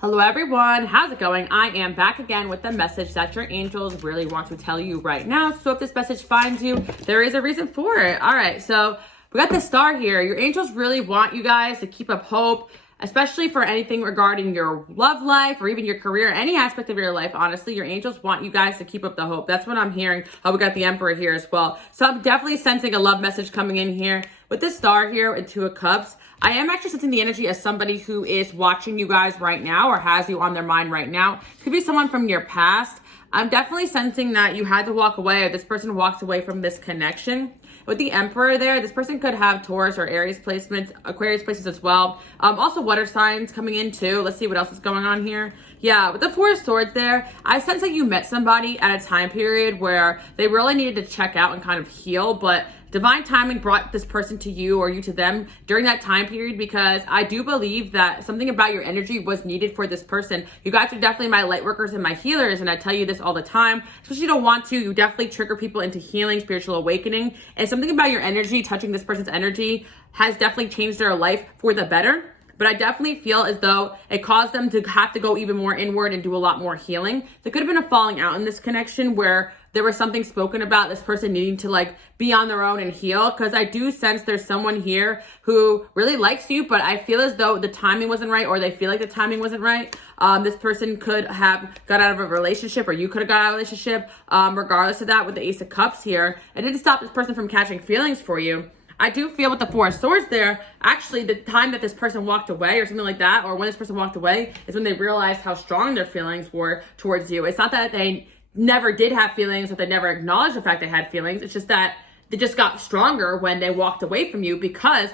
Hello everyone, how's it going? I am back again with the message that your angels really want to tell you right now. So if this message finds you, there is a reason for it. All right, so we got the star here. Your angels really want you guys to keep up hope, especially for anything regarding your love life or even your career, any aspect of your life. Honestly, your angels want you guys to keep up the hope. That's what I'm hearing. Oh, we got the Emperor here as well. So I'm definitely sensing a love message coming in here. With the star here and Two of Cups, I am actually sensing the energy as somebody who is watching you guys right now or has you on their mind right now. Could be someone from your past. I'm definitely sensing that you had to walk away, or this person walks away from this connection. With the Emperor there, this person could have Taurus or Aries placements, Aquarius placements as well. Also water signs coming in too. Let's see what else is going on here. Yeah, with the Four of Swords there, I sense that you met somebody at a time period where they really needed to check out and kind of heal, but divine timing brought this person to you or you to them during that time period, because I do believe that something about your energy was needed for this person. You guys are definitely my light workers and my healers, and I tell you this all the time, especially you don't want to, you definitely trigger people into healing, spiritual awakening, and something about your energy, touching this person's energy, has definitely changed their life for the better. But I definitely feel as though it caused them to have to go even more inward and do a lot more healing. There could have been a falling out in this connection where there was something spoken about this person needing to like be on their own and heal. Because I do sense there's someone here who really likes you, but I feel as though the timing wasn't right, or they feel like the timing wasn't right. This person could have got out of a relationship, or you could have got out of a relationship. Regardless of that, with the Ace of Cups here, it didn't stop this person from catching feelings for you. I do feel with the Four of Swords there, actually the time that this person walked away or something like that, or when this person walked away, is when they realized how strong their feelings were towards you. It's not that they never did have feelings or they never acknowledged the fact they had feelings. It's just that they just got stronger when they walked away from you, because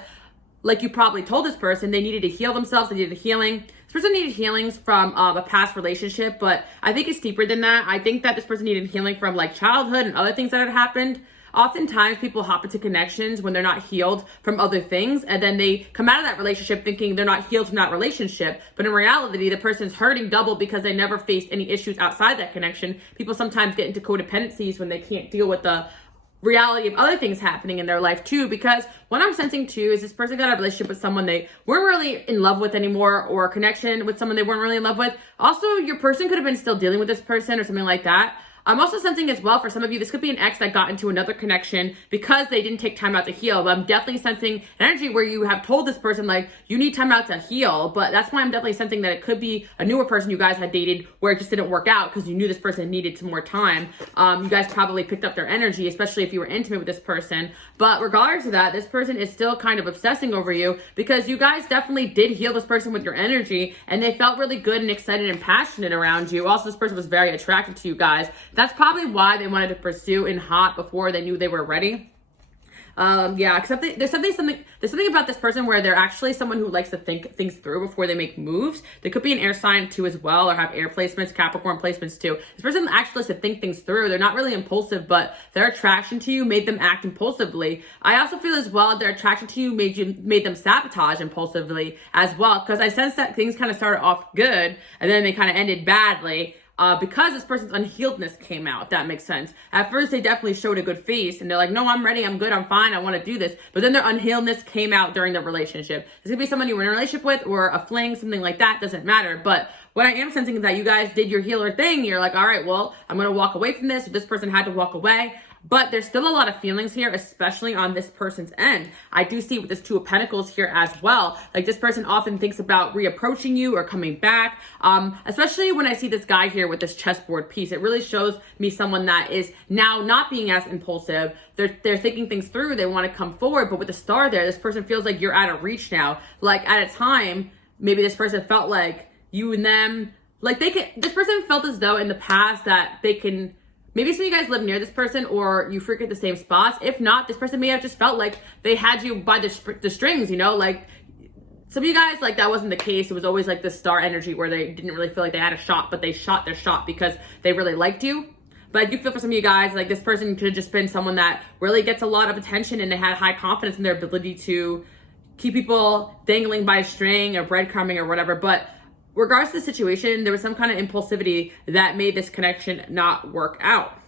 like you probably told this person, they needed to heal themselves, they needed healing. This person needed healings from a past relationship, but I think it's deeper than that. I think that this person needed healing from like childhood and other things that had happened. Oftentimes people hop into connections when they're not healed from other things, and then they come out of that relationship thinking they're not healed from that relationship. But in reality, the person's hurting double because they never faced any issues outside that connection. People sometimes get into codependencies when they can't deal with the reality of other things happening in their life too, because what I'm sensing too is this person got a relationship with someone they weren't really in love with anymore, or a connection with someone they weren't really in love with. Also, your person could have been still dealing with this person or something like that. I'm also sensing as well, for some of you, this could be an ex that got into another connection because they didn't take time out to heal. But I'm definitely sensing an energy where you have told this person, like, you need time out to heal. But that's why I'm definitely sensing that it could be a newer person you guys had dated where it just didn't work out because you knew this person needed some more time. You guys probably picked up their energy, especially if you were intimate with this person. But regardless of that, this person is still kind of obsessing over you because you guys definitely did heal this person with your energy, and they felt really good and excited and passionate around you. Also, this person was very attracted to you guys. That's probably why they wanted to pursue in hot before they knew they were ready. Yeah, except there's something about this person where they're actually someone who likes to think things through before they make moves. They could be an air sign too as well, or have air placements, Capricorn placements too. This person actually likes to think things through. They're not really impulsive, but their attraction to you made them act impulsively. I also feel as well their attraction to you made them sabotage impulsively as well, because I sense that things kind of started off good and then they kind of ended badly. Because this person's unhealedness came out, if that makes sense. At first, they definitely showed a good face, and they're like, no, I'm ready, I'm good, I'm fine, I want to do this. But then their unhealedness came out during the relationship. This could be someone you were in a relationship with, or a fling, something like that, doesn't matter. But what I am sensing is that you guys did your healer thing. You're like, all right, well, I'm going to walk away from this. This person had to walk away. But there's still a lot of feelings here, especially on this person's end. I do see with this Two of Pentacles here as well. Like, this person often thinks about reapproaching you or coming back. Especially when I see this guy here with this chessboard piece. It really shows me someone that is now not being as impulsive. They're thinking things through. They want to come forward. But with the star there, this person feels like you're out of reach now. Like, at a time, maybe this person felt like you and them, like this person felt as though in the past that they can, maybe some of you guys live near this person or you frequent the same spots. If not, this person may have just felt like they had you by the strings, you know, like some of you guys, like that wasn't the case. It was always like the star energy where they didn't really feel like they had a shot, but they shot their shot because they really liked you. But I do feel for some of you guys, like this person could have just been someone that really gets a lot of attention, and they had high confidence in their ability to keep people dangling by a string or breadcrumbing or whatever. But regardless of the situation, there was some kind of impulsivity that made this connection not work out.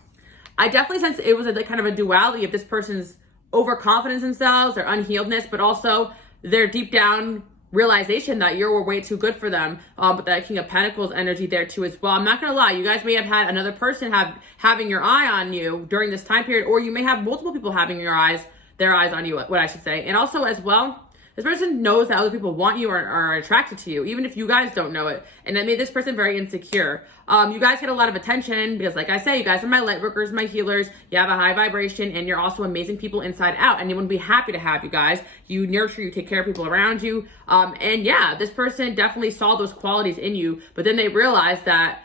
I definitely sense it was a kind of a duality of this person's overconfidence in themselves, their unhealedness, but also their deep down realization that you're way too good for them. But that King of Pentacles energy there too as well. I'm not gonna lie, you guys may have had another person having your eye on you during this time period, or you may have multiple people having their eyes on you, what I should say. And also as well, this person knows that other people want you or are attracted to you, even if you guys don't know it. And that made this person very insecure. You guys get a lot of attention because, like I say, you guys are my light workers, my healers. You have a high vibration, and you're also amazing people inside out. And you would be happy to have you guys. You nurture, you take care of people around you. And yeah, this person definitely saw those qualities in you, but then they realized that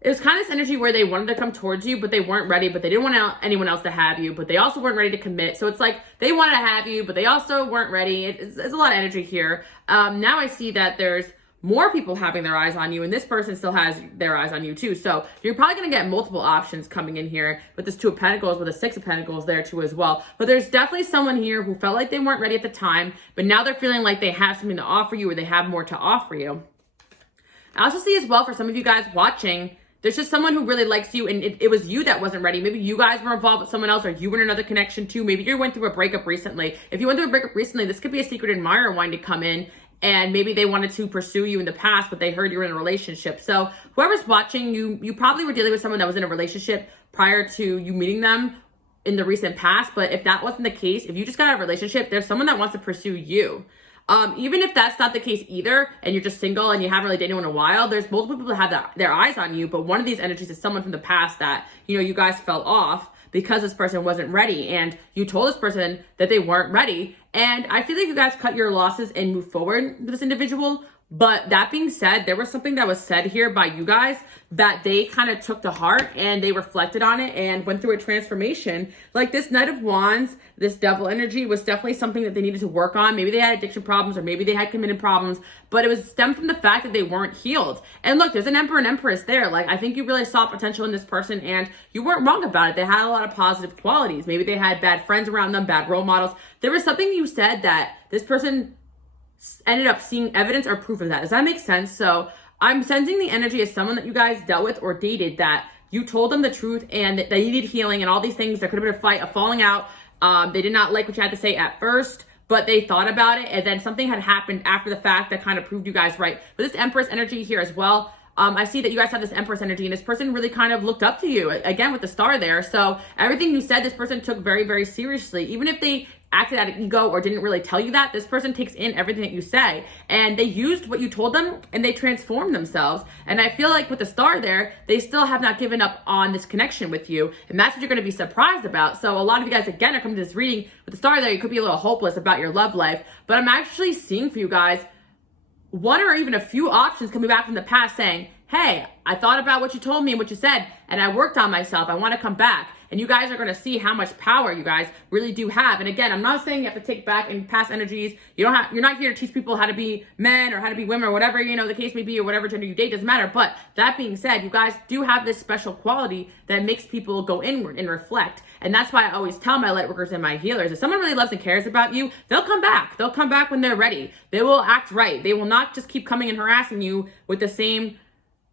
it was kind of this energy where they wanted to come towards you, but they weren't ready, but they didn't want anyone else to have you, but they also weren't ready to commit. So it's like they wanted to have you, but they also weren't ready. It's a lot of energy here. Now I see that there's more people having their eyes on you, and this person still has their eyes on you too. So you're probably going to get multiple options coming in here with this Two of Pentacles, with a Six of Pentacles there too as well. But there's definitely someone here who felt like they weren't ready at the time, but now they're feeling like they have something to offer you, or they have more to offer you. I also see as well for some of you guys watching, there's just someone who really likes you, and it was you that wasn't ready. Maybe you guys were involved with someone else, or you were in another connection too. Maybe you went through a breakup recently. If you went through a breakup recently, this could be a secret admirer wanting to come in, and maybe they wanted to pursue you in the past, but they heard you were in a relationship. So whoever's watching, you probably were dealing with someone that was in a relationship prior to you meeting them in the recent past. But if that wasn't the case, if you just got out of a relationship, there's someone that wants to pursue you. Even if that's not the case either, and you're just single and you haven't really dated anyone in a while, there's multiple people that have their eyes on you, but one of these energies is someone from the past that, you guys fell off because this person wasn't ready, and you told this person that they weren't ready. And I feel like you guys cut your losses and move forward with this individual. But that being said, there was something that was said here by you guys that they kind of took to heart, and they reflected on it and went through a transformation. Like this Knight of Wands, this devil energy was definitely something that they needed to work on. Maybe they had addiction problems, or maybe they had committed problems, but it was stemmed from the fact that they weren't healed. And look, there's an Emperor and Empress there. Like, I think you really saw potential in this person, and you weren't wrong about it. They had a lot of positive qualities. Maybe they had bad friends around them, bad role models. There was something you said that this person ended up seeing evidence or proof of that. Does that make sense? So I'm sensing the energy as someone that you guys dealt with or dated, that you told them the truth and that they needed healing and all these things. There could have been a fight, a falling out. They did not like what you had to say at first, but they thought about it, and then something had happened after the fact that kind of proved you guys right. But this Empress energy here as well, I see that you guys have this Empress energy, and this person really kind of looked up to you, again, with the star there. So everything you said, this person took very, very seriously. Even if they acted out of ego or didn't really tell you that, this person takes in everything that you say, and they used what you told them, and they transformed themselves. And I feel like with the star there, they still have not given up on this connection with you, and that's what you're going to be surprised about. So a lot of you guys, again, are coming to this reading with the star there. You could be a little hopeless about your love life, but I'm actually seeing for you guys one or even a few options coming back from the past saying, hey, I thought about what you told me and what you said, and I worked on myself. I want to come back. And you guys are going to see how much power you guys really do have. And again, I'm not saying you have to take back in past energies. You're not here to teach people how to be men or how to be women or whatever, the case may be, or whatever gender you date, doesn't matter. But that being said, you guys do have this special quality that makes people go inward and reflect. And that's why I always tell my lightworkers and my healers, if someone really loves and cares about you, they'll come back. They'll come back when they're ready. They will act right. They will not just keep coming and harassing you with the same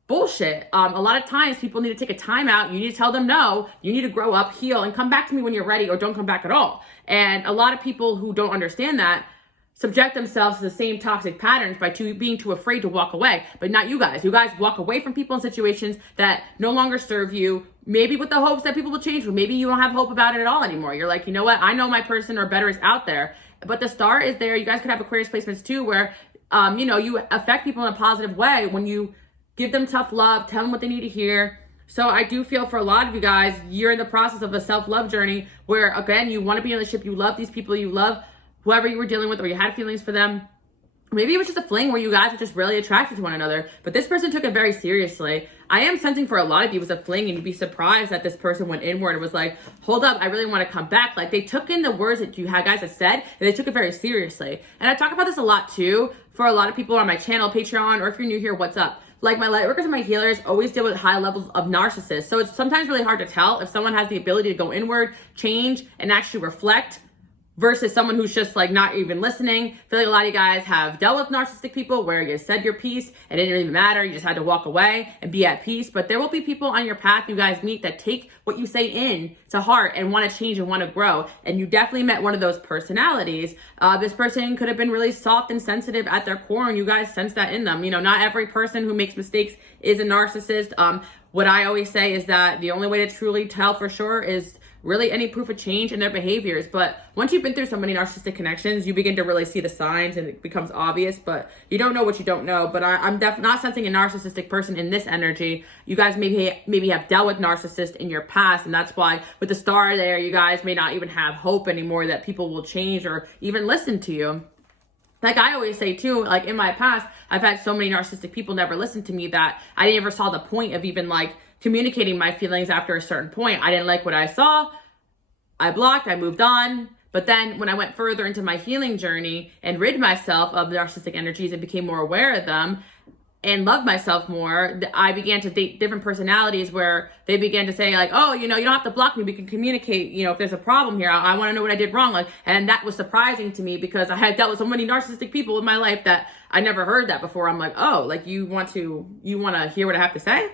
bullshit. A lot of times people need to take a time out. You need to tell them no. You need to grow up, heal, and come back to me when you're ready, or don't come back at all. And a lot of people who don't understand that subject themselves to the same toxic patterns by being too afraid to walk away. But not you guys. You guys walk away from people and situations that no longer serve you, maybe with the hopes that people will change, or maybe you don't have hope about it at all anymore. You're like, you know what? I know my person or better is out there. But the star is there. You guys could have Aquarius placements too, where, you affect people in a positive way when you give them tough love, tell them what they need to hear. So I do feel for a lot of you guys, you're in the process of a self-love journey where, again, you want to be in a relationship, you love these people, you love whoever you were dealing with, or you had feelings for them. Maybe it was just a fling where you guys were just really attracted to one another, but this person took it very seriously. I am sensing for a lot of you it was a fling, and you'd be surprised that this person went inward and was like, hold up, I really want to come back. Like, they took in the words that you guys have said, and they took it very seriously. And I talk about this a lot too for a lot of people on my channel, Patreon, or if you're new here, what's up? Like, my lightworkers and my healers always deal with high levels of narcissists. So it's sometimes really hard to tell if someone has the ability to go inward, change, and actually reflect versus someone who's just like not even listening. I feel like a lot of you guys have dealt with narcissistic people where you said your piece and it didn't even matter. You just had to walk away and be at peace. But there will be people on your path you guys meet that take what you say in to heart and want to change and want to grow. And you definitely met one of those personalities. This person could have been really soft and sensitive at their core, and you guys sense that in them. You know, not every person who makes mistakes is a narcissist. What I always say is that the only way to truly tell for sure is really any proof of change in their behaviors. But once you've been through so many narcissistic connections, you begin to really see the signs and it becomes obvious, but you don't know what you don't know. But I'm definitely not sensing a narcissistic person in this energy. You guys maybe have dealt with narcissists in your past, and that's why with the star there, you guys may not even have hope anymore that people will change or even listen to you. Like I always say too, like in my past, I've had so many narcissistic people never listen to me that I never saw the point of even like communicating my feelings after a certain point. I didn't like what I saw. I blocked, I moved on. But then when I went further into my healing journey and rid myself of narcissistic energies and became more aware of them and loved myself more, I began to date different personalities where they began to say like, oh, you know, you don't have to block me. We can communicate, you know, if there's a problem here, I want to know what I did wrong. Like, and that was surprising to me because I had dealt with so many narcissistic people in my life that I never heard that before. I'm like, oh, like you want to hear what I have to say?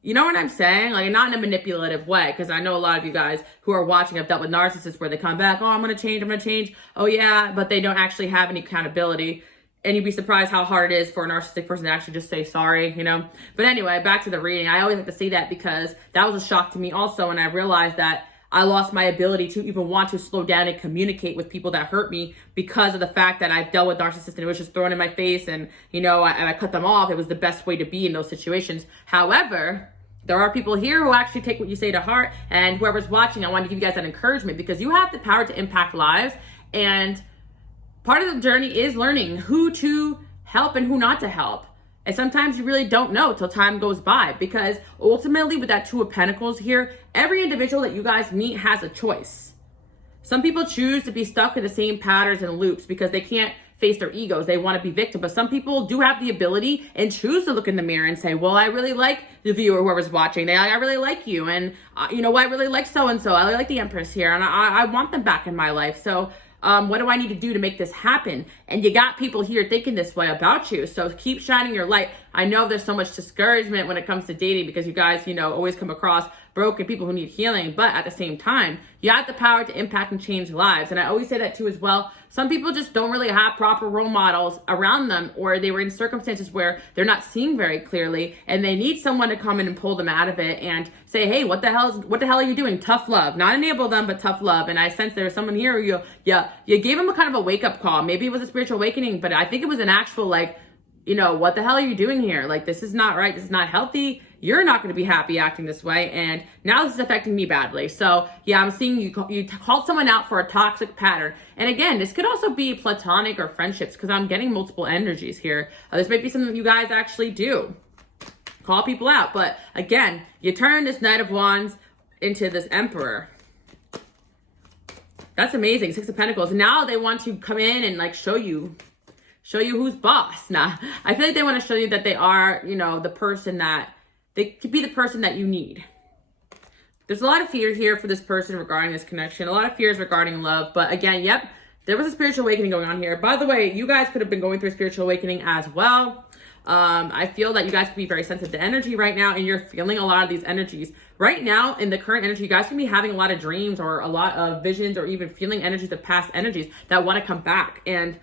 You know what I'm saying? Like, not in a manipulative way, because I know a lot of you guys who are watching have dealt with narcissists where they come back, oh, I'm going to change. Oh, yeah, but they don't actually have any accountability. And you'd be surprised how hard it is for a narcissistic person to actually just say sorry, you know? But anyway, back to the reading. I always have to say that because that was a shock to me also. And I realized that I lost my ability to even want to slow down and communicate with people that hurt me because of the fact that I've dealt with narcissists and it was just thrown in my face and, you know, I cut them off. It was the best way to be in those situations. However, there are people here who actually take what you say to heart, and whoever's watching, I want to give you guys that encouragement because you have the power to impact lives, and part of the journey is learning who to help and who not to help. And sometimes you really don't know till time goes by, because ultimately with that Two of Pentacles here, every individual that you guys meet has a choice. Some people choose to be stuck in the same patterns and loops because they can't face their egos. They want to be victim. But some people do have the ability and choose to look in the mirror and say, well, I really like the viewer, whoever's watching. I really like you. And you know, I really like so-and-so. I really like the Empress here. And I want them back in my life. So what do I need to do to make this happen? And you got people here thinking this way about you. So keep shining your light. I know there's so much discouragement when it comes to dating because you guys, you know, always come across broken people who need healing. But at the same time, you have the power to impact and change lives. And I always say that too as well. Some people just don't really have proper role models around them, or they were in circumstances where they're not seeing very clearly and they need someone to come in and pull them out of it and say, hey, what the hell are you doing? Tough love. Not enable them, but tough love. And I sense there's someone here who you gave them a kind of a wake-up call. Maybe it was a spiritual awakening, but I think it was an actual, like, you know, what the hell are you doing here? Like, this is not right. This is not healthy. You're not going to be happy acting this way. And now this is affecting me badly. So yeah, I'm seeing you called someone out for a toxic pattern. And again, this could also be platonic or friendships because I'm getting multiple energies here. This might be something you guys actually do. Call people out. But again, you turn this Knight of Wands into this Emperor. That's amazing. Six of Pentacles. And now they want to come in and like show you who's boss. Nah, I feel like they want to show you that they are, you know, the person that they could be, the person that you need. There's a lot of fear here for this person regarding this connection. A lot of fears regarding love. But again, yep, there was a spiritual awakening going on here. By the way, you guys could have been going through a spiritual awakening as well. I feel that you guys could be very sensitive to energy right now, and you're feeling a lot of these energies. Right now, in the current energy, you guys can be having a lot of dreams or a lot of visions or even feeling energies of past energies that want to come back. And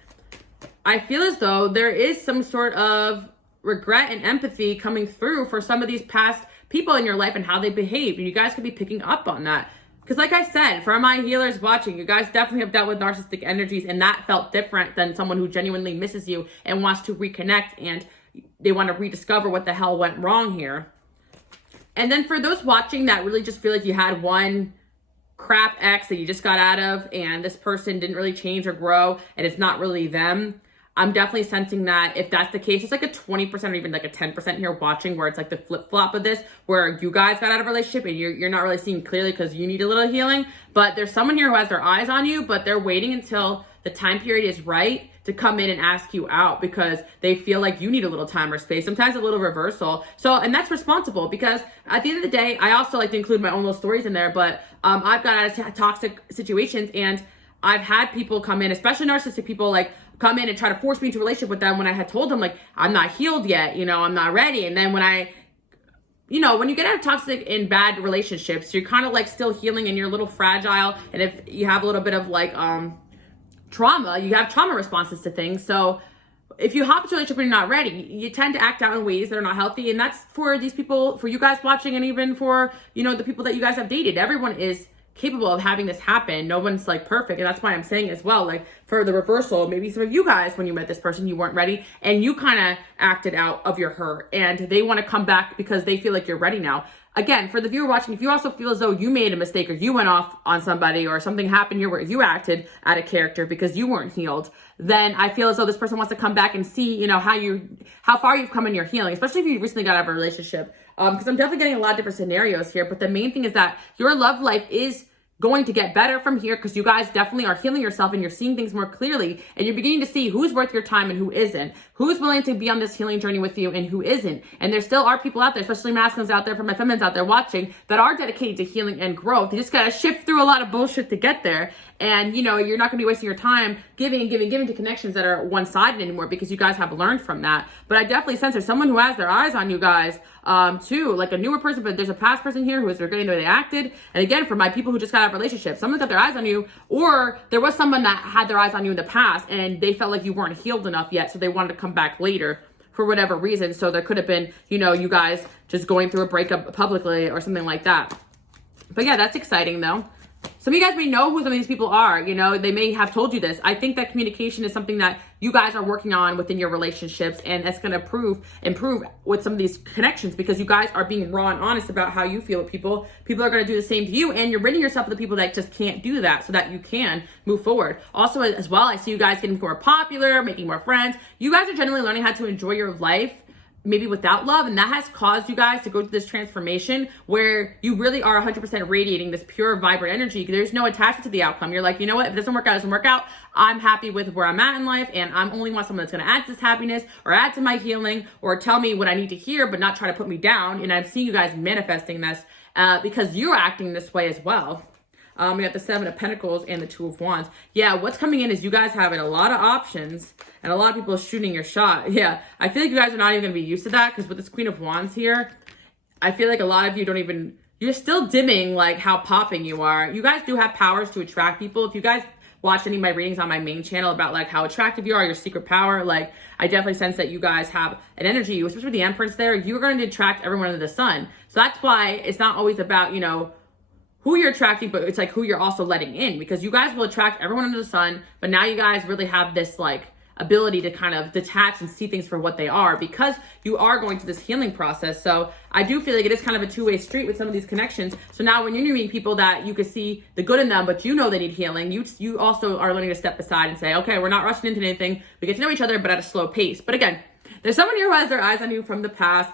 I feel as though there is some sort of regret and empathy coming through for some of these past people in your life and how they behave. And you guys could be picking up on that. Because like I said, for my healers watching, you guys definitely have dealt with narcissistic energies, and that felt different than someone who genuinely misses you and wants to reconnect, and they want to rediscover what the hell went wrong here. And then for those watching that really just feel like you had one crap ex that you just got out of and this person didn't really change or grow and it's not really them, I'm definitely sensing that if that's the case, it's like a 20% or even like a 10% here watching, where it's like the flip-flop of this, where you guys got out of a relationship and you're not really seeing clearly because you need a little healing. But there's someone here who has their eyes on you, but they're waiting until the time period is right to come in and ask you out because they feel like you need a little time or space, sometimes a little reversal. So, and that's responsible, because at the end of the day, I also like to include my own little stories in there, but I've got out of toxic situations, and I've had people come in, especially narcissistic people, like come in and try to force me into a relationship with them when I had told them like, I'm not healed yet, you know, I'm not ready. And then when when you get out of toxic and bad relationships, you're kind of like still healing and you're a little fragile. And if you have a little bit of like trauma, you have trauma responses to things. So if you hop into a relationship when you're not ready, you tend to act out in ways that are not healthy. And that's for these people, for you guys watching, and even for, the people that you guys have dated. Everyone is capable of having this happen. No one's like perfect. And that's why I'm saying as well, like for the reversal, maybe some of you guys, when you met this person, you weren't ready and you kind of acted out of your hurt and they want to come back because they feel like you're ready now. Again, for the viewer watching, if you also feel as though you made a mistake or you went off on somebody or something happened here where you acted out of character because you weren't healed, then I feel as though this person wants to come back and see, how far you've come in your healing, especially if you recently got out of a relationship. Because I'm definitely getting a lot of different scenarios here, but the main thing is that your love life is going to get better from here because you guys definitely are healing yourself and you're seeing things more clearly and you're beginning to see who's worth your time and who isn't, who's willing to be on this healing journey with you and who isn't. And there still are people out there, especially masculines out there, for my feminines out there watching, that are dedicated to healing and growth. You just got to shift through a lot of bullshit to get there. And, you're not going to be wasting your time giving to connections that are one-sided anymore because you guys have learned from that. But I definitely sense there's someone who has their eyes on you guys, too, like a newer person, but there's a past person here who is regretting the way they acted. And again, for my people who just got out of relationships, someone got their eyes on you, or there was someone that had their eyes on you in the past and they felt like you weren't healed enough yet, so they wanted to come back later for whatever reason. So there could have been, you guys just going through a breakup publicly or something like that. But yeah, that's exciting though. Some of you guys may know who some of these people are. They may have told you this. I think that communication is something that you guys are working on within your relationships, and that's going to improve with some of these connections because you guys are being raw and honest about how you feel with people. People are going to do the same to you, and you're ridding yourself of the people that just can't do that so that you can move forward. Also, as well, I see you guys getting more popular, making more friends. You guys are generally learning how to enjoy your life maybe without love, and that has caused you guys to go through this transformation where you really are 100% radiating this pure, vibrant energy. There's no attachment to the outcome. You're like, you know what, if it doesn't work out, it doesn't work out. I'm happy with where I'm at in life, and I'm only want someone that's going to add to this happiness or add to my healing or tell me what I need to hear, but not try to put me down. And I'm seeing you guys manifesting this because you're acting this way as well. We got the 7 of Pentacles and the 2 of Wands. Yeah, what's coming in is you guys having a lot of options and a lot of people shooting your shot. Yeah, I feel like you guys are not even going to be used to that because with this Queen of Wands here, I feel like a lot of you you're still dimming like how popping you are. You guys do have powers to attract people. If you guys watch any of my readings on my main channel about like how attractive you are, your secret power, like I definitely sense that you guys have an energy, especially with the Empress there, you're going to attract everyone under the sun. So that's why it's not always about, who you're attracting, but it's like who you're also letting in, because you guys will attract everyone under the sun, but now you guys really have this like ability to kind of detach and see things for what they are because you are going through this healing process. So I do feel like it is kind of a two-way street with some of these connections. So now when you're meeting people that you can see the good in them, but they need healing, you also are learning to step aside and say, okay, we're not rushing into anything. We get to know each other, but at a slow pace. But again, there's someone here who has their eyes on you from the past.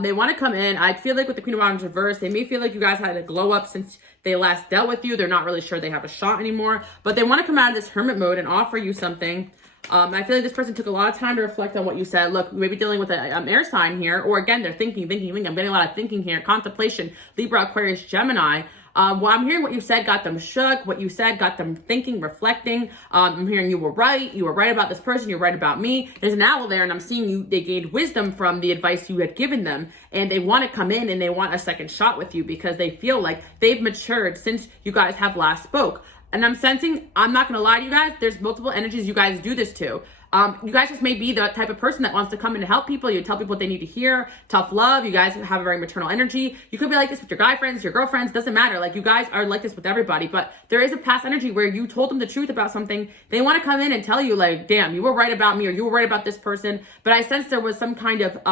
They want to come in. I feel like with the Queen of Wands reverse, they may feel like you guys had a glow up since they last dealt with you. They're not really sure they have a shot anymore, but they want to come out of this hermit mode and offer you something. I feel like this person took a lot of time to reflect on what you said. Look, maybe dealing with an air sign here, or again, they're thinking. I'm getting a lot of thinking here. Contemplation, Libra, Aquarius, Gemini. Well, I'm hearing what you said got them shook. What you said got them thinking, reflecting. I'm hearing you were right. You were right about this person. You're right about me. There's an owl there, and I'm seeing they gained wisdom from the advice you had given them, and they want to come in and they want a second shot with you because they feel like they've matured since you guys have last spoke. And I'm sensing, I'm not going to lie to you guys, there's multiple energies you guys do this to. You guys just may be the type of person that wants to come in and help people. You tell people what they need to hear. Tough love. You guys have a very maternal energy. You could be like this with your guy friends, your girlfriends. Doesn't matter. Like you guys are like this with everybody. But there is a past energy where you told them the truth about something. They want to come in and tell you like, damn, you were right about me or you were right about this person. But I sense there was some kind of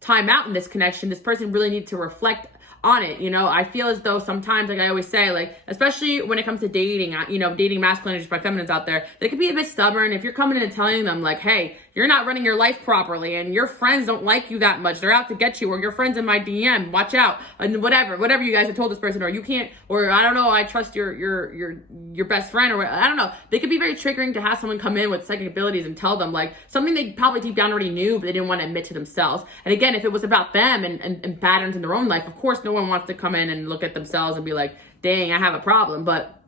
time out in this connection. This person really needs to reflect on it. I feel as though sometimes, like I always say, like, especially when it comes to dating, dating masculine energies by feminines out there, they can be a bit stubborn. If you're coming in and telling them like, hey, you're not running your life properly and your friends don't like you that much, they're out to get you, or your friends in my DM, watch out, and whatever you guys have told this person, or you can't, or I don't know, I trust your best friend, or I don't know. They could be very triggering to have someone come in with psychic abilities and tell them like something they probably deep down already knew, but they didn't want to admit to themselves. And again, if it was about them and patterns in their own life, of course, no one wants to come in and look at themselves and be like, dang, I have a problem. But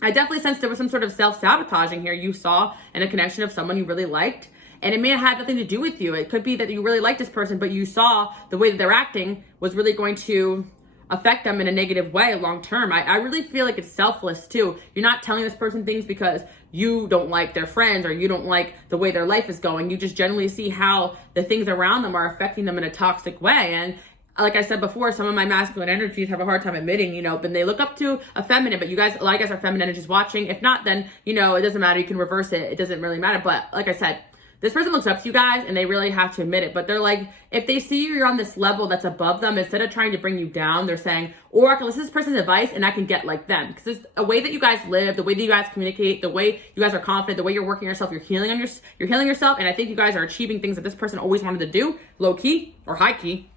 I definitely sensed there was some sort of self-sabotaging here you saw in a connection of someone you really liked. And it may have had nothing to do with you. It could be that you really like this person, but you saw the way that they're acting was really going to affect them in a negative way long term. I really feel like it's selfless too. You're not telling this person things because you don't like their friends or you don't like the way their life is going. You just generally see how the things around them are affecting them in a toxic way. And like I said before, some of my masculine energies have a hard time admitting, you know, but they look up to a feminine, but you guys, a lot of guys are feminine energies watching. If not, then, you know, it doesn't matter. You can reverse it. It doesn't really matter. But like I said, this person looks up to you guys and they really have to admit it. But they're like, if they see you're on this level that's above them, instead of trying to bring you down, they're saying, or I can listen to this person's advice and I can get like them. Because it's a way that you guys live, the way that you guys communicate, the way you guys are confident, the way you're working yourself, you're healing yourself. And I think you guys are achieving things that this person always wanted to do, low key or high key.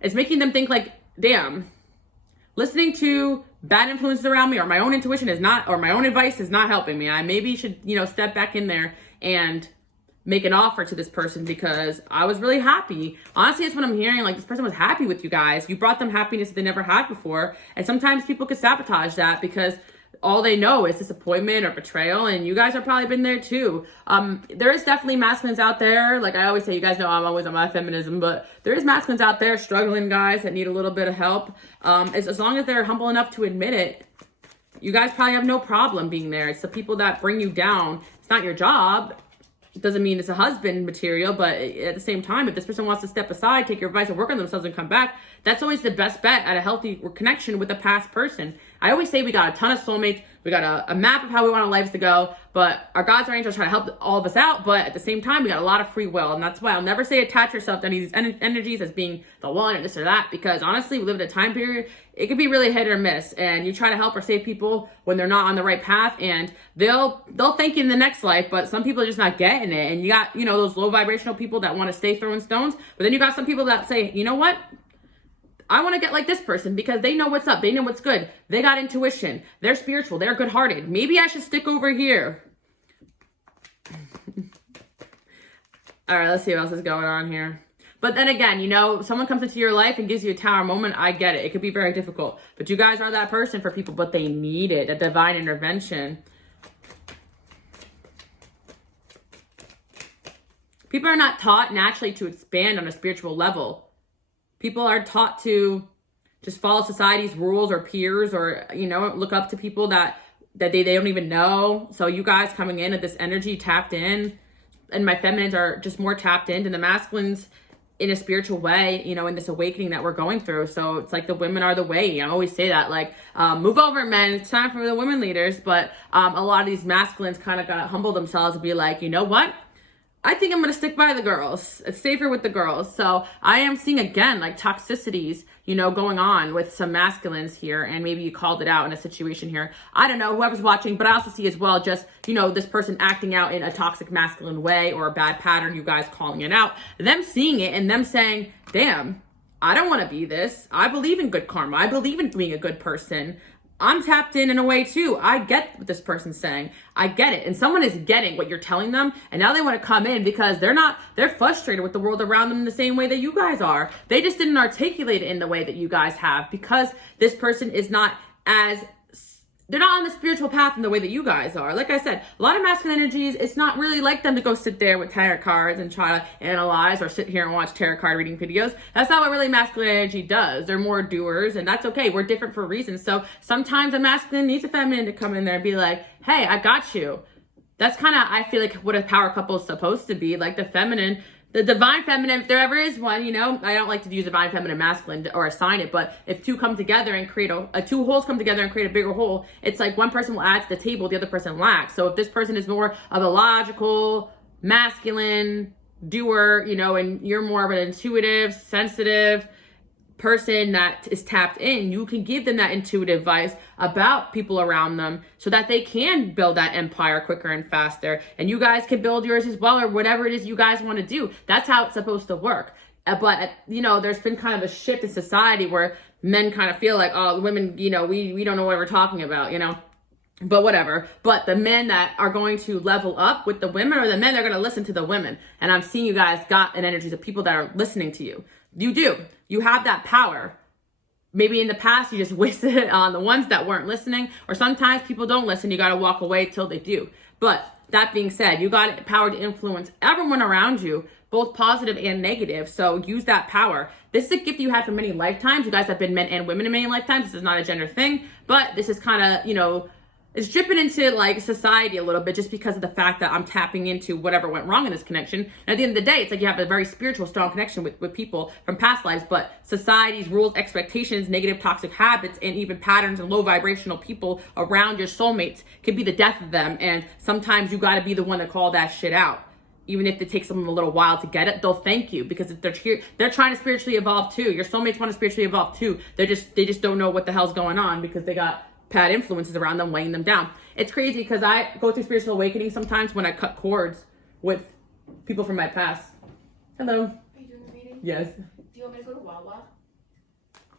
It's making them think like, damn, listening to bad influences around me or my own intuition is not, or my own advice is not helping me. I maybe should, you know, step back in there and make an offer to this person because I was really happy. Honestly, that's what I'm hearing. Like, this person was happy with you guys. You brought them happiness that they never had before. And sometimes people could sabotage that because all they know is disappointment or betrayal. And you guys have probably been there too. There is definitely masculines out there. Like I always say, you guys know I'm always on my feminism, but there is masculines out there, struggling guys that need a little bit of help. As long as they're humble enough to admit it, you guys probably have no problem being there. It's the people that bring you down. It's not your job. It doesn't mean it's a husband material, but at the same time, if this person wants to step aside, take your advice and work on themselves and come back, that's always the best bet at a healthy connection with a past person. I always say we got a ton of soulmates. We got a map of how we want our lives to go, but our gods, our angels try to help all of us out. But at the same time, we got a lot of free will. And that's why I'll never say attach yourself to any of these energies as being the one or this or that, because honestly, we live in a time period, it could be really hit or miss. And you try to help or save people when they're not on the right path, and they'll thank you in the next life, but some people are just not getting it. And you got, you know, those low vibrational people that want to stay throwing stones, but then you got some people that say, you know what? I want to get like this person because they know what's up. They know what's good. They got intuition. They're spiritual. They're good-hearted. Maybe I should stick over here. All right, let's see what else is going on here. But then again, you know, someone comes into your life and gives you a tower moment. I get it. It could be very difficult. But you guys are that person for people, but they need it. A divine intervention. People are not taught naturally to expand on a spiritual level. People are taught to just follow society's rules or peers, or, you know, look up to people that they don't even know. So you guys coming in at this energy tapped in, and my feminines are just more tapped into the masculines in a spiritual way, you know, in this awakening that we're going through. So it's like the women are the way. I always say that, like, move over, men. It's time for the women leaders. But a lot of these masculines kind of got to humble themselves and be like, you know what? I think I'm going to stick by the girls. It's safer with the girls. So I am seeing, again, like toxicities, you know, going on with some masculines here. And maybe you called it out in a situation here. I don't know, whoever's watching, but I also see as well just, you know, this person acting out in a toxic masculine way or a bad pattern, you guys calling it out, them seeing it and them saying, damn, I don't want to be this. I believe in good karma. I believe in being a good person. I'm tapped in a way too. I get what this person's saying. I get it. And someone is getting what you're telling them. And now they want to come in because they're frustrated with the world around them in the same way that you guys are. They just didn't articulate it in the way that you guys have because this person is not they're not on the spiritual path in the way that you guys are. Like I said, a lot of masculine energies, it's not really like them to go sit there with tarot cards and try to analyze or sit here and watch tarot card reading videos. That's not what really masculine energy does. They're more doers, and that's okay. We're different for reasons. So sometimes a masculine needs a feminine to come in there and be like, hey, I got you. That's kind of, I feel like, what a power couple is supposed to be. Like the feminine, the divine feminine, if there ever is one, you know, I don't like to use divine feminine masculine or assign it, but if two come together and create two holes come together and create a bigger hole, it's like one person will add to the table, the other person lacks. So if this person is more of a logical, masculine doer, you know, and you're more of an intuitive, sensitive person that is tapped in, you can give them that intuitive advice about people around them so that they can build that empire quicker and faster. And you guys can build yours as well, or whatever it is you guys want to do. That's how it's supposed to work. But, you know, there's been kind of a shift in society where men kind of feel like, oh, women, you know, we don't know what we're talking about, you know. But whatever. But the men that are going to level up with the women are the men that are going to listen to the women. And I'm seeing you guys got an energy of people that are listening to you. You do. You have that power. maybe in the past you just wasted it on the ones that weren't listening, or sometimes people don't listen. You got to walk away till they do. But that being said, you got power to influence everyone around you, both positive and negative. So use that power. This is a gift you had for many lifetimes. You guys have been men and women in many lifetimes. This is not a gender thing, but this is kind of, you know, it's dripping into like society a little bit just because of the fact that I'm tapping into whatever went wrong in this connection. And at the end of the day, it's like you have a very spiritual, strong connection with people from past lives, but society's rules, expectations, negative toxic habits, and even patterns and low vibrational people around your soulmates could be the death of them. And sometimes you got to be the one to call that shit out. Even if it takes them a little while to get it, they'll thank you because if they're here, they're trying to spiritually evolve too. Your soulmates want to spiritually evolve too. They just don't know what the hell's going on because they got bad influences around them weighing them down. It's crazy because I go through spiritual awakening sometimes when I cut cords with people from my past. Hello. Are you doing the reading? Yes. Do you want me to go to Wawa?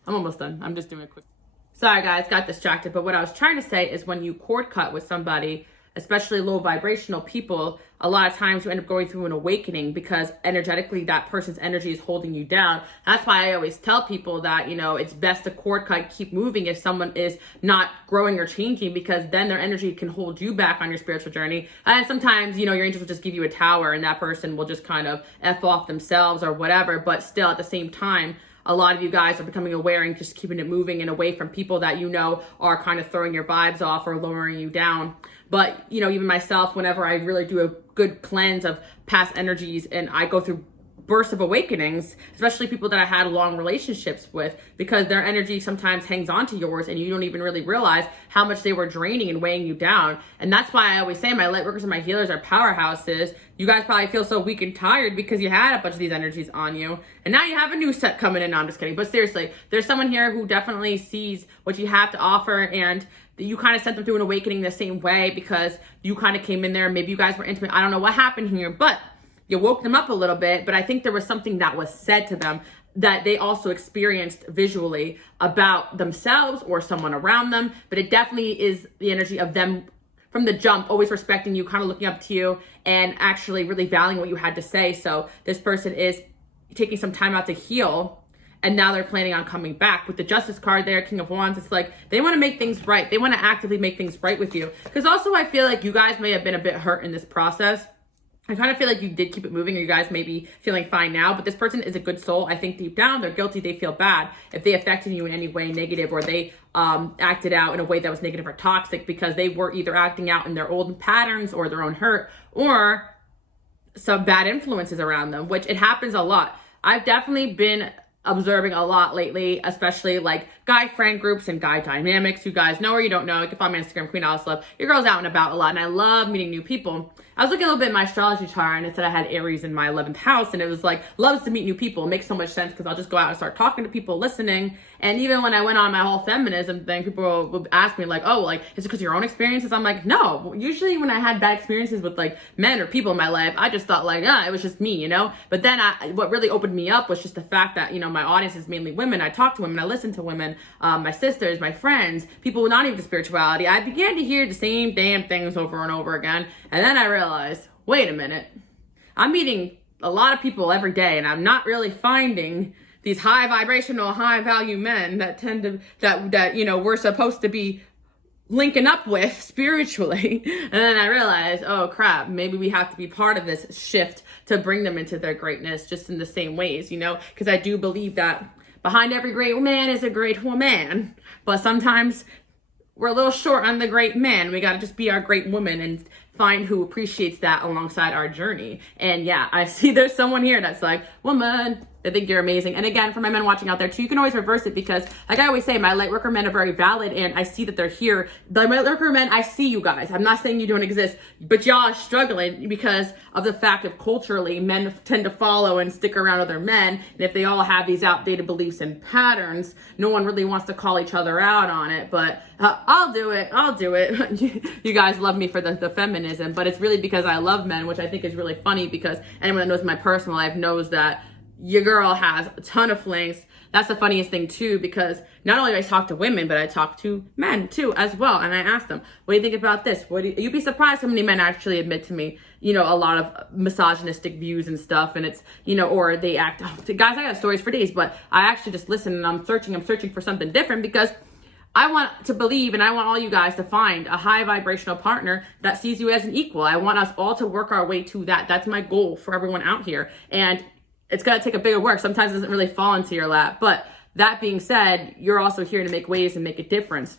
I'm almost done. I'm just doing a quick. Sorry guys, got distracted. But what I was trying to say is when you cord cut with somebody, especially low vibrational people, a lot of times you end up going through an awakening because energetically that person's energy is holding you down. That's why I always tell people that, you know, it's best to cord cut, keep moving if someone is not growing or changing, because then their energy can hold you back on your spiritual journey. And sometimes, you know, your angels will just give you a tower and that person will just kind of F off themselves or whatever. But still at the same time, a lot of you guys are becoming aware and just keeping it moving and away from people that you know are kind of throwing your vibes off or lowering you down. But, you know, even myself, whenever I really do a good cleanse of past energies and I go through bursts of awakenings, especially people that I had long relationships with, because their energy sometimes hangs on to yours and you don't even really realize how much they were draining and weighing you down. And that's why I always say my light workers and my healers are powerhouses. You guys probably feel so weak and tired because you had a bunch of these energies on you. And now you have a new set coming in. No, I'm just kidding. But seriously, there's someone here who definitely sees what you have to offer, and you kind of sent them through an awakening the same way because you kind of came in there. Maybe you guys were intimate. I don't know what happened here, but you woke them up a little bit. But I think there was something that was said to them that they also experienced visually about themselves or someone around them. But it definitely is the energy of them from the jump, always respecting you, kind of looking up to you, and actually really valuing what you had to say. So this person is taking some time out to heal, and now they're planning on coming back. With the Justice card there, King of Wands, it's like they want to make things right. They want to actively make things right with you. Because also I feel like you guys may have been a bit hurt in this process. I kind of feel like you did keep it moving, or you guys may be feeling fine now, but this person is a good soul. I think deep down, they're guilty. They feel bad if they affected you in any way negative, or they acted out in a way that was negative or toxic because they were either acting out in their old patterns or their own hurt, or some bad influences around them, which it happens a lot. I've definitely been observing a lot lately, especially like guy friend groups and guy dynamics. You guys know or you don't know, you can follow me on Instagram, Queenalicelove. Your girl's out and about a lot, and I love meeting new people. I was looking a little bit at my astrology chart, and it said I had Aries in my 11th house, and it was like, loves to meet new people. It makes so much sense because I'll just go out and start talking to people, listening. And even when I went on my whole feminism thing, people would ask me like, oh, like, is it because of your own experiences? I'm like, no. Usually when I had bad experiences with like men or people in my life, I just thought like, it was just me, you know? But then what really opened me up was just the fact that, you know, my audience is mainly women. I talk to women, I listen to women, my sisters, my friends, people not even to spirituality. I began to hear the same damn things over and over again. And then I realized, wait a minute, I'm meeting a lot of people every day, and I'm not really finding these high vibrational, high value men that tend to, that you know, we're supposed to be linking up with spiritually. And then I realized, oh crap, maybe we have to be part of this shift to bring them into their greatness just in the same ways, you know, because I do believe that behind every great man is a great woman, but sometimes we're a little short on the great man. We got to just be our great woman and find who appreciates that alongside our journey. And yeah, I see there's someone here that's like, woman, I think you're amazing. And again, for my men watching out there too, you can always reverse it, because like I always say, my light worker men are very valid, and I see that they're here. The light worker men, I see you guys. I'm not saying you don't exist, but y'all are struggling because of the fact of culturally, men tend to follow and stick around other men. And if they all have these outdated beliefs and patterns, no one really wants to call each other out on it. But I'll do it. You guys love me for the feminism, but it's really because I love men, which I think is really funny, because anyone that knows my personal life knows that your girl has a ton of flings. That's the funniest thing too, because not only do I talk to women, but I talk to men too as well. And I ask them, what do you think about this? You'd be surprised how many men actually admit to me, you know, a lot of misogynistic views and stuff. And it's, you know, or they act, guys, I got stories for days, but I actually just listen and I'm searching for something different, because I want to believe, and I want all you guys to find a high vibrational partner that sees you as an equal. I want us all to work our way to that. That's my goal for everyone out here. And it's going to take a bigger work. Sometimes it doesn't really fall into your lap. But that being said, you're also here to make waves and make a difference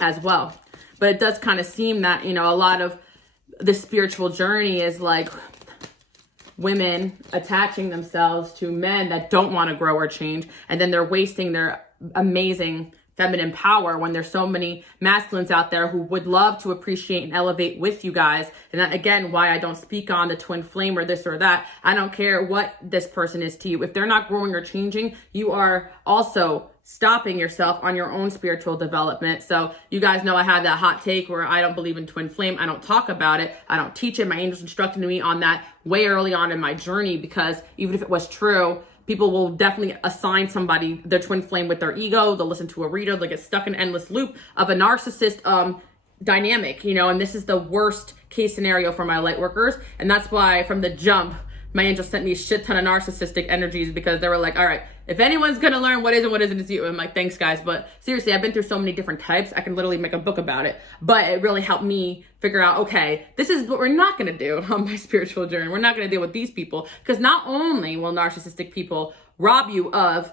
as well. But it does kind of seem that, you know, a lot of the spiritual journey is like women attaching themselves to men that don't want to grow or change. And then they're wasting their amazing feminine power when there's so many masculines out there who would love to appreciate and elevate with you guys. And that, again, why I don't speak on the twin flame or this or that. I don't care what this person is to you. If they're not growing or changing, you are also stopping yourself on your own spiritual development. So you guys know I have that hot take where I don't believe in twin flame. I don't talk about it. I don't teach it. My angels instructed me on that way early on in my journey, because even if it was true, people will definitely assign somebody their twin flame with their ego. They'll listen to a reader. They'll get stuck in an endless loop of a narcissist dynamic, you know, and this is the worst case scenario for my light workers. And that's why from the jump, my angels sent me a shit ton of narcissistic energies, because they were like, all right, if anyone's going to learn what is and what isn't, it's you. I'm like, thanks guys. But seriously, I've been through so many different types. I can literally make a book about it, but it really helped me figure out, okay, this is what we're not going to do on my spiritual journey. We're not going to deal with these people, because not only will narcissistic people rob you of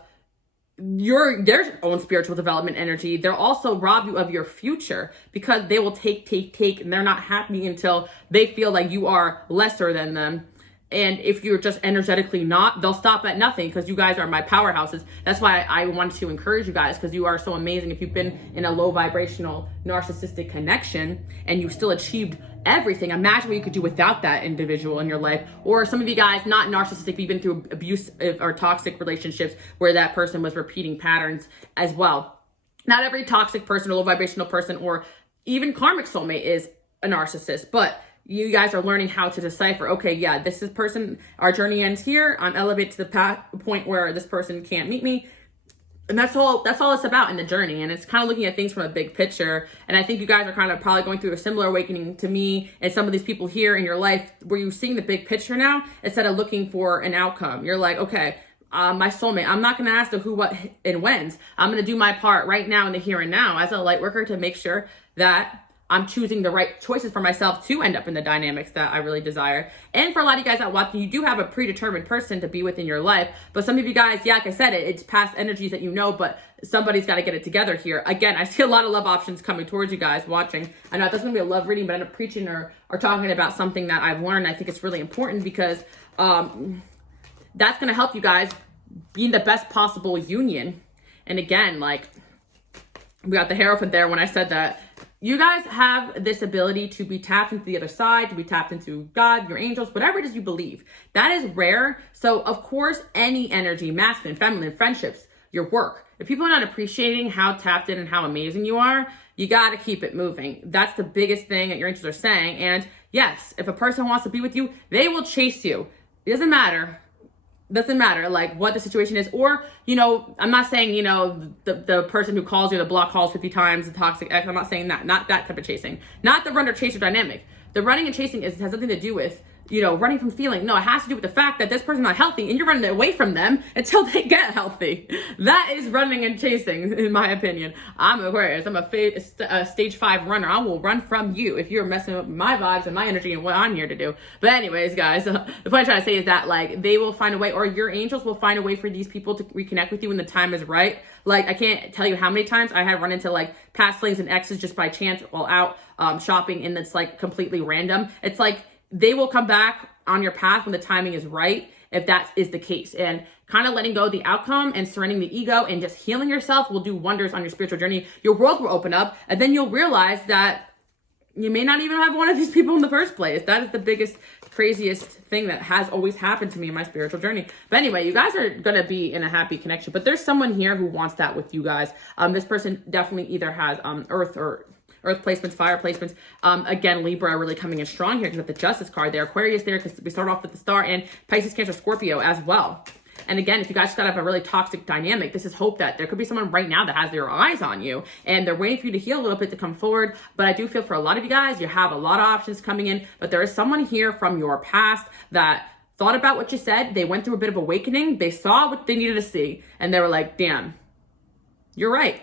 their own spiritual development energy, they'll also rob you of your future, because they will take, and they're not happy until they feel like you are lesser than them. And if you're just energetically not, they'll stop at nothing, because you guys are my powerhouses. That's why I wanted to encourage you guys, because you are so amazing. If you've been in a low vibrational narcissistic connection and you still achieved everything, imagine what you could do without that individual in your life. Or some of you guys, not narcissistic, you've been through abusive or toxic relationships where that person was repeating patterns as well. Not every toxic person or low vibrational person or even karmic soulmate is a narcissist, but you guys are learning how to decipher, okay, yeah, this is person, our journey ends here. I'm elevated to the point where this person can't meet me. And that's all it's about in the journey. And it's kind of looking at things from a big picture. And I think you guys are kind of probably going through a similar awakening to me and some of these people here in your life, where you're seeing the big picture now instead of looking for an outcome. You're like, okay, my soulmate, I'm not going to ask the who, what, and whens. I'm going to do my part right now in the here and now as a light worker to make sure that I'm choosing the right choices for myself to end up in the dynamics that I really desire. And for a lot of you guys that watch, you do have a predetermined person to be within your life. But some of you guys, yeah, like I said, it's past energies that you know, but somebody's got to get it together here. Again, I see a lot of love options coming towards you guys watching. I know it doesn't be a love reading, but I end up preaching or talking about something that I've learned. I think it's really important, because that's going to help you guys be in the best possible union. And again, like, we got the Hierophant there when I said that. You guys have this ability to be tapped into the other side, to be tapped into God, your angels, whatever it is you believe. That is rare. So of course, any energy, masculine, feminine, friendships, your work, if people are not appreciating how tapped in and how amazing you are, you got to keep it moving. That's the biggest thing that your angels are saying. And yes, if a person wants to be with you, they will chase you. It doesn't matter like what the situation is. Or, you know, I'm not saying, you know, the person who calls you, the block calls 50 times, the toxic ex, I'm not saying that, not that type of chasing, not the runner chaser dynamic. The running and chasing has nothing to do with, you know, running from feeling. No, it has to do with the fact that this person's not healthy and you're running away from them until they get healthy. That is running and chasing, in my opinion. I'm Aquarius. I'm a stage 5 runner. I will run from you if you're messing up my vibes and my energy and what I'm here to do. But anyways, guys, the point I'm trying to say is that, like, they will find a way, or your angels will find a way for these people to reconnect with you when the time is right. Like, I can't tell you how many times I have run into, like, past flings and exes just by chance while out shopping, and it's, like, completely random. It's like, they will come back on your path when the timing is right, if that is the case. And kind of letting go of the outcome and surrendering the ego and just healing yourself will do wonders on your spiritual journey. Your world will open up, and then you'll realize that you may not even have one of these people in the first place. That is the biggest, craziest thing that has always happened to me in my spiritual journey. But anyway, you guys are going to be in a happy connection. But there's someone here who wants that with you guys. This person definitely either has Earth placements, fire placements. Again, Libra really coming in strong here because of the Justice card there. Aquarius there because we start off with the Star, and Pisces, Cancer, Scorpio as well. And again, if you guys got to have a really toxic dynamic, this is hope that there could be someone right now that has their eyes on you and they're waiting for you to heal a little bit to come forward. But I do feel for a lot of you guys, you have a lot of options coming in, but there is someone here from your past that thought about what you said. They went through a bit of awakening. They saw what they needed to see and they were like, damn, you're right.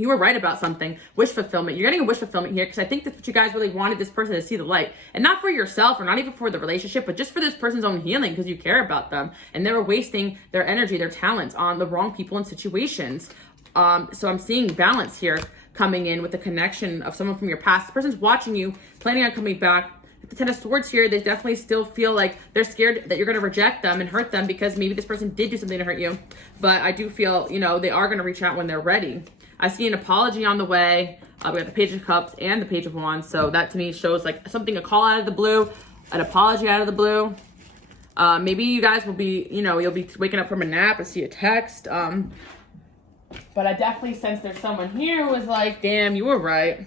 You were right about something. Wish fulfillment. You're getting a wish fulfillment here because I think that's what you guys really wanted this person to see the light. And not for yourself or not even for the relationship, but just for this person's own healing because you care about them. And they were wasting their energy, their talents on the wrong people and situations. So I'm seeing balance here coming in with the connection of someone from your past. This person's watching you, planning on coming back. With the Ten of Swords here, they definitely still feel like they're scared that you're going to reject them and hurt them because maybe this person did do something to hurt you. But I do feel, they are going to reach out when they're ready. I see an apology on the way. We got the Page of Cups and the Page of Wands. So that to me shows like something, a call out of the blue, an apology out of the blue. Maybe you guys will be, you'll be waking up from a nap and see a text. But I definitely sense there's someone here who was like, damn, you were right.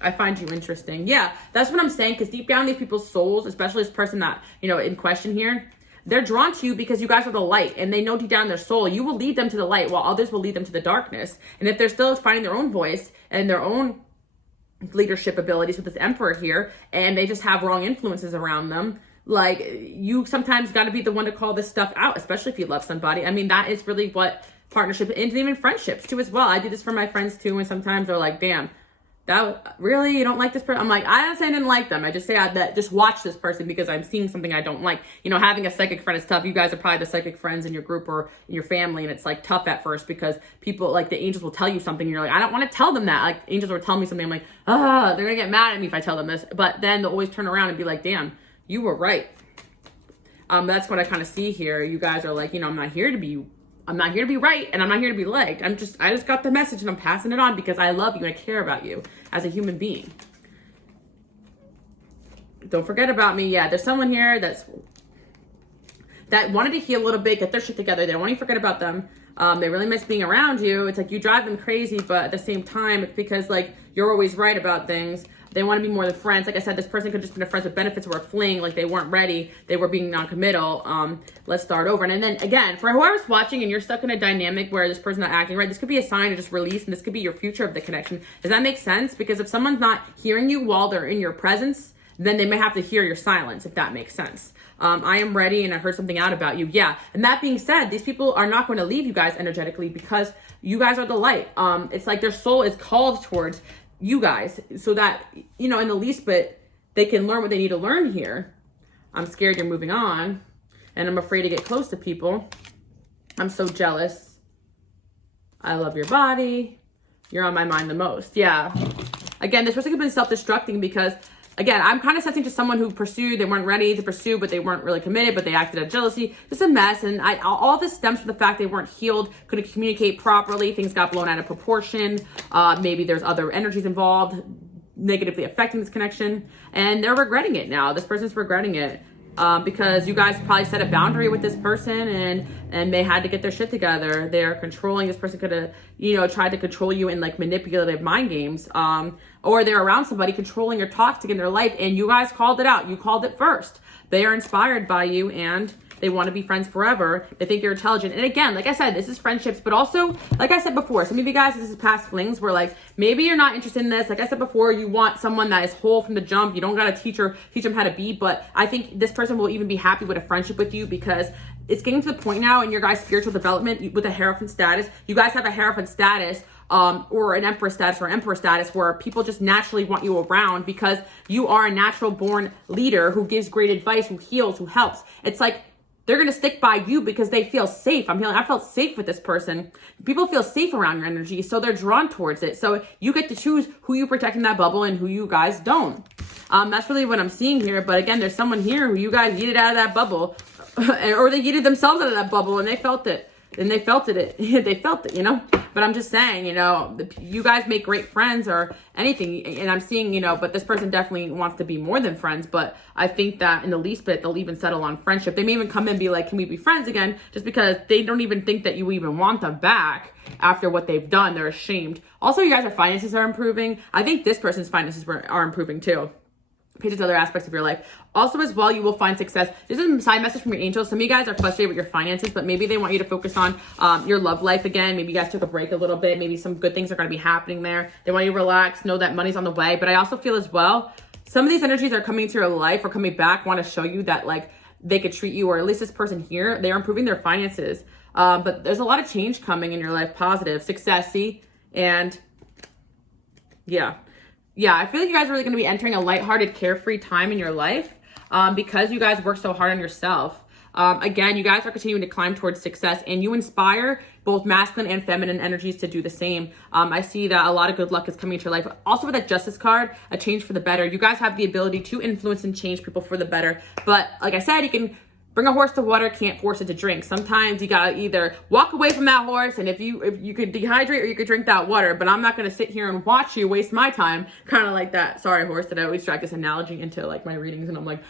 I find you interesting. Yeah, that's what I'm saying. Because deep down these people's souls, especially this person that, in question here, they're drawn to you because you guys are the light and they know deep down their soul, you will lead them to the light while others will lead them to the darkness. And if they're still finding their own voice and their own leadership abilities with this Emperor here, and they just have wrong influences around them, like you sometimes got to be the one to call this stuff out, especially if you love somebody. I mean, that is really what partnership and even friendships too as well. I do this for my friends too. And sometimes they're like, damn, that really, you don't like this person? I'm like, I don't say I didn't like them. I just say that just watch this person because I'm seeing something I don't like. Having a psychic friend is tough. You guys are probably the psychic friends in your group or in your family. And it's like tough at first because people like the angels will tell you something. And you're like, I don't want to tell them that. Like angels will tell me something. I'm like, they're going to get mad at me if I tell them this. But then they'll always turn around and be like, damn, you were right. That's what I kind of see here. You guys are like, I'm not here to be right and I'm not here to be liked. I just got the message and I'm passing it on because I love you and I care about you as a human being. Don't forget about me. Yeah, there's someone here that wanted to heal a little bit, get their shit together. They don't want you to forget about them. They really miss being around you. It's like you drive them crazy, but at the same time, it's because like you're always right about things. They want to be more than friends. Like I said, this person could just been a friends with benefits or a fling. Like they weren't ready. They were being non-committal. Let's start over. And then again, for whoever's watching and you're stuck in a dynamic where this person's not acting right, this could be a sign to just release and this could be your future of the connection. Does that make sense? Because if someone's not hearing you while they're in your presence, then they may have to hear your silence, if that makes sense. I am ready and I heard something out about you. Yeah. And that being said, these people are not going to leave you guys energetically because you guys are the light. It's like their soul is called towards you guys so that, in the least bit, they can learn what they need to learn here. I'm scared you're moving on and I'm afraid to get close to people. I'm so jealous. I love your body. You're on my mind the most. Yeah. Again, this person could be self-destructing because again, I'm kind of sensing to someone who pursued, they weren't ready to pursue, but they weren't really committed, but they acted out of jealousy. Just a mess. And all this stems from the fact they weren't healed, couldn't communicate properly. Things got blown out of proportion. Maybe there's other energies involved negatively affecting this connection. And they're regretting it now. This person's regretting it. Because you guys probably set a boundary with this person and they had to get their shit together. They're controlling. This person could have, tried to control you in like manipulative mind games. Or they're around somebody controlling or toxic in their life and you guys called it out. You called it first. They are inspired by you and they want to be friends forever. They think you're intelligent. And again, like I said, this is friendships, but also, like I said before, some of you guys, this is past flings where like, maybe you're not interested in this. Like I said before, you want someone that is whole from the jump. You don't got to teach them how to be, but I think this person will even be happy with a friendship with you because it's getting to the point now in your guys' spiritual development with a Hierophant status. You guys have a Hierophant status or an Empress status or Emperor status where people just naturally want you around because you are a natural born leader who gives great advice, who heals, who helps. It's like, they're going to stick by you because they feel safe. I felt safe with this person. People feel safe around your energy, so they're drawn towards it. So you get to choose who you protect in that bubble and who you guys don't. That's really what I'm seeing here. But again, there's someone here who you guys yeeted out of that bubble or they yeeted themselves out of that bubble and they felt it. And they felt it. They felt it, But I'm just saying, you guys make great friends or anything. And I'm seeing, but this person definitely wants to be more than friends. But I think that in the least bit, they'll even settle on friendship. They may even come in and be like, can we be friends again? Just because they don't even think that you even want them back after what they've done. They're ashamed. Also, you guys' finances are improving. I think this person's finances are improving too. pages other aspects of your life. Also, as well, you will find success. This is a side message from your angels. Some of you guys are frustrated with your finances, but maybe they want you to focus on your love life again. Maybe you guys took a break a little bit. Maybe some good things are going to be happening there. They want you to relax, know that money's on the way. But I also feel as well, some of these energies are coming into your life or coming back, want to show you that like they could treat you, or at least this person here, they're improving their finances. But there's a lot of change coming in your life, positive, successy, and yeah, I feel like you guys are really going to be entering a lighthearted, carefree time in your life because you guys work so hard on yourself. Again, you guys are continuing to climb towards success, and you inspire both masculine and feminine energies to do the same. I see that a lot of good luck is coming into your life. Also with that Justice card, a change for the better. You guys have the ability to influence and change people for the better. But like I said, you can bring a horse to water, can't force it to drink. Sometimes you gotta either walk away from that horse, and if you could dehydrate, or you could drink that water. But I'm not gonna sit here and watch you waste my time, kind of like that. Sorry, horse, that I always drag this analogy into like my readings, and I'm like,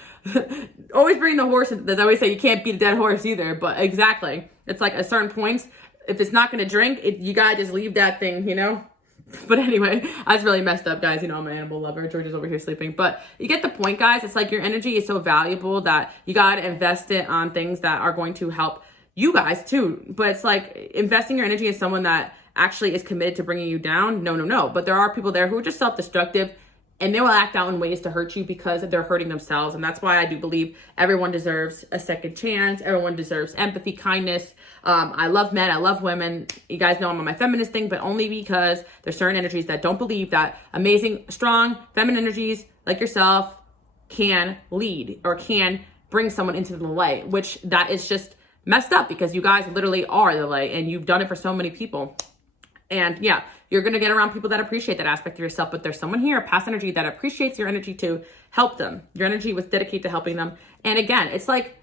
always bring the horse. As I always say, you can't beat a dead horse either. But exactly, it's like at certain points, if it's not gonna drink, you gotta just leave that thing, you know. But anyway, I was really messed up, guys. You know, I'm an animal lover. George is over here sleeping. But you get the point, guys. It's like your energy is so valuable that you got to invest it on things that are going to help you guys too. But it's like investing your energy in someone that actually is committed to bringing you down. No. But there are people there who are just self-destructive, and they will act out in ways to hurt you because they're hurting themselves. And that's why I do believe everyone deserves a second chance. Everyone deserves empathy, kindness. I love men. I love women. You guys know I'm on my feminist thing, but only because there's certain energies that don't believe that amazing, strong, feminine energies like yourself can lead or can bring someone into the light, which that is just messed up because you guys literally are the light, and you've done it for so many people. And yeah, you're going to get around people that appreciate that aspect of yourself, but there's someone here, past energy, that appreciates your energy to help them. Your energy was dedicated to helping them. And again, it's like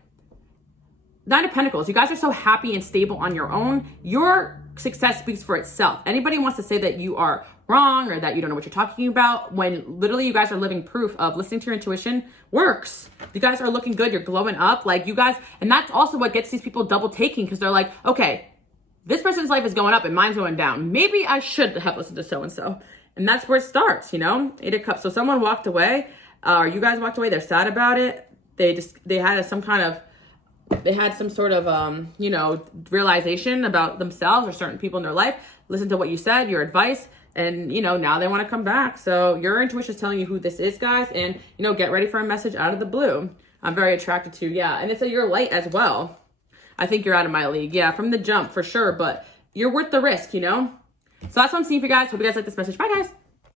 Nine of Pentacles. You guys are so happy and stable on your own. Your success speaks for itself. Anybody wants to say that you are wrong or that you don't know what you're talking about, when literally you guys are living proof of listening to your intuition works. You guys are looking good. You're glowing up. Like you guys, and that's also what gets these people double taking, because they're like, okay, this person's life is going up and mine's going down. Maybe I should have listened to so-and-so. And that's where it starts, you know? Eight of Cups. So someone walked away, or you guys walked away. They're sad about it. They had some sort of, you know, realization about themselves or certain people in their life. Listen to what you said, your advice, and, you know, now they want to come back. So your intuition is telling you who this is, guys. And, you know, get ready for a message out of the blue. I'm very attracted to, yeah. And it's your light as well. I think you're out of my league. Yeah, from the jump for sure, but you're worth the risk, you know? So that's what I'm seeing for you guys. Hope you guys like this message. Bye, guys.